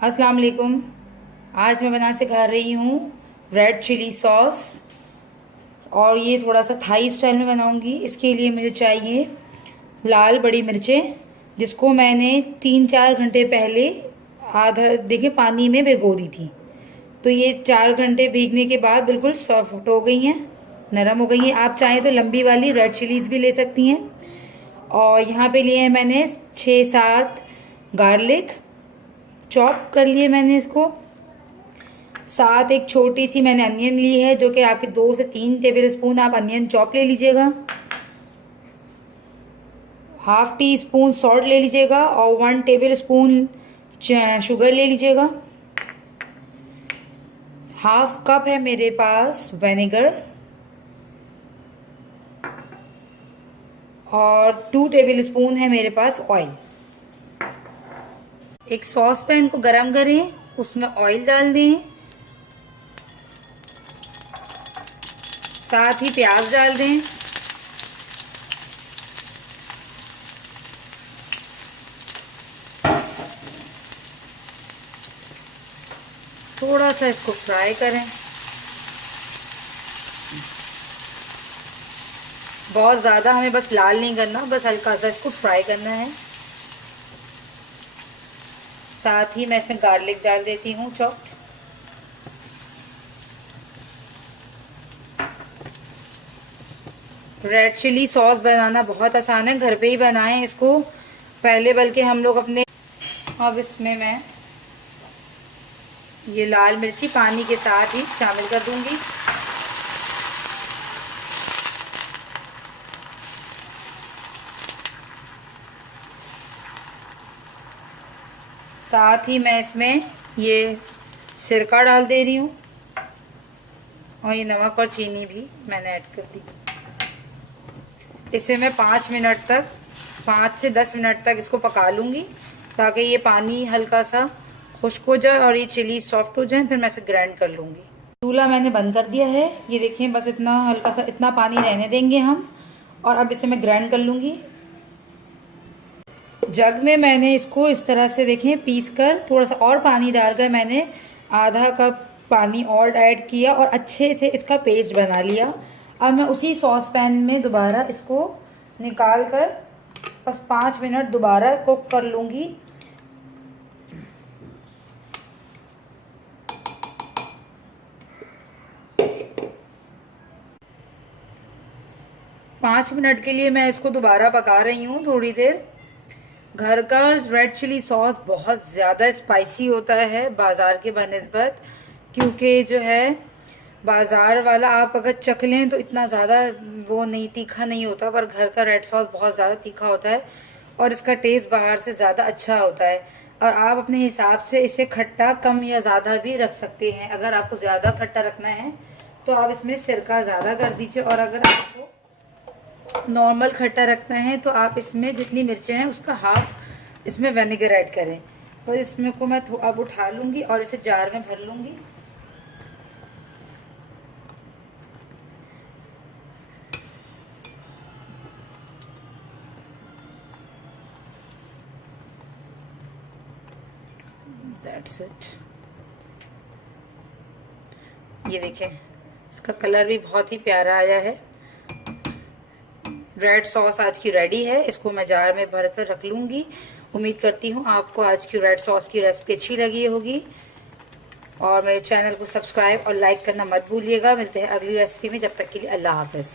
अस्सलाम वालेकुम। आज मैं बना सिखा रही हूँ रेड चिली सॉस, और ये थोड़ा सा थाई स्टाइल में बनाऊंगी। इसके लिए मुझे चाहिए लाल बड़ी मिर्चें, जिसको मैंने 3-4 घंटे पहले आधा देखिए पानी में भिगो दी थी। तो ये 4 घंटे भीगने के बाद बिल्कुल सॉफ्ट हो गई हैं, नरम हो गई हैं। आप चाहें तो लंबी वाली रेड चिलीज भी ले सकती हैं। और यहाँ पे लिए हैं मैंने 6-7 गार्लिक, चॉप कर लिए मैंने इसको। साथ एक छोटी सी मैंने अनियन ली है, जो कि आपके 2 से 3 टेबल स्पून आप अनियन चॉप ले लीजिएगा। ½ टी स्पून सॉल्ट ले लीजिएगा और 1 टेबल स्पून शुगर ले लीजिएगा। ½ कप है मेरे पास विनेगर और 2 टेबल स्पून है मेरे पास ऑयल। एक सॉस पैन को गरम करें, उसमें ऑयल डाल दें, साथ ही प्याज डाल दें। थोड़ा सा इसको फ्राई करें, बहुत ज़्यादा हमें बस लाल नहीं करना, बस हल्का सा इसको फ्राई करना है। साथ ही मैं इसमें गार्लिक डाल देती हूँ चॉप्ड। रेड चिली सॉस बनाना बहुत आसान है, घर पे ही बनाएं इसको पहले, बल्कि हम लोग अपने। अब इसमें मैं ये लाल मिर्ची पानी के साथ ही शामिल कर दूंगी। साथ ही मैं इसमें ये सिरका डाल दे रही हूँ, और ये नमक और चीनी भी मैंने ऐड कर दी। इसे मैं 5 मिनट तक, 5 से 10 मिनट तक इसको पका लूँगी, ताकि ये पानी हल्का सा खुश्क हो जाए और ये चिली सॉफ्ट हो जाए। फिर मैं इसे ग्राइंड कर लूँगी। चूल्हा मैंने बंद कर दिया है, ये देखें, बस इतना हल्का सा इतना पानी रहने देंगे हम, और अब इसे मैं ग्राइंड कर लूँगी। जग में मैंने इसको इस तरह से देखें पीस कर, थोड़ा सा और पानी डालकर मैंने ½ कप पानी और ऐड किया और अच्छे से इसका पेस्ट बना लिया। अब मैं उसी सॉस पैन में दोबारा इसको निकाल कर बस 5 मिनट दोबारा कुक कर लूँगी। पाँच मिनट के लिए मैं इसको दोबारा पका रही हूँ थोड़ी देर। घर का रेड चिली सॉस बहुत ज़्यादा स्पाइसी होता है बाज़ार के बनिस्बत, क्योंकि जो है बाज़ार वाला आप अगर चख लें तो इतना ज़्यादा वो नहीं, तीखा नहीं होता, पर घर का रेड सॉस बहुत ज़्यादा तीखा होता है और इसका टेस्ट बाहर से ज़्यादा अच्छा होता है। और आप अपने हिसाब से इसे खट्टा कम या ज़्यादा भी रख सकते हैं। अगर आपको ज़्यादा खट्टा रखना है तो आप इसमें सिरका ज़्यादा कर दीजिए, और अगर आपको नॉर्मल खट्टा रखना है तो आप इसमें जितनी मिर्चें हैं उसका ½ इसमें विनेगर ऐड करें। और इसमें को मैं अब उठा लूँगी और इसे जार में भर लूँगी। That's it. ये देखें, इसका कलर भी बहुत ही प्यारा आया है। रेड सॉस आज की रेडी है, इसको मैं जार में भर कर रख लूँगी। उम्मीद करती हूँ आपको आज की रेड सॉस की रेसिपी अच्छी लगी होगी, और मेरे चैनल को सब्सक्राइब और लाइक करना मत भूलिएगा। मिलते हैं अगली रेसिपी में, जब तक के लिए अल्लाह हाफिज़।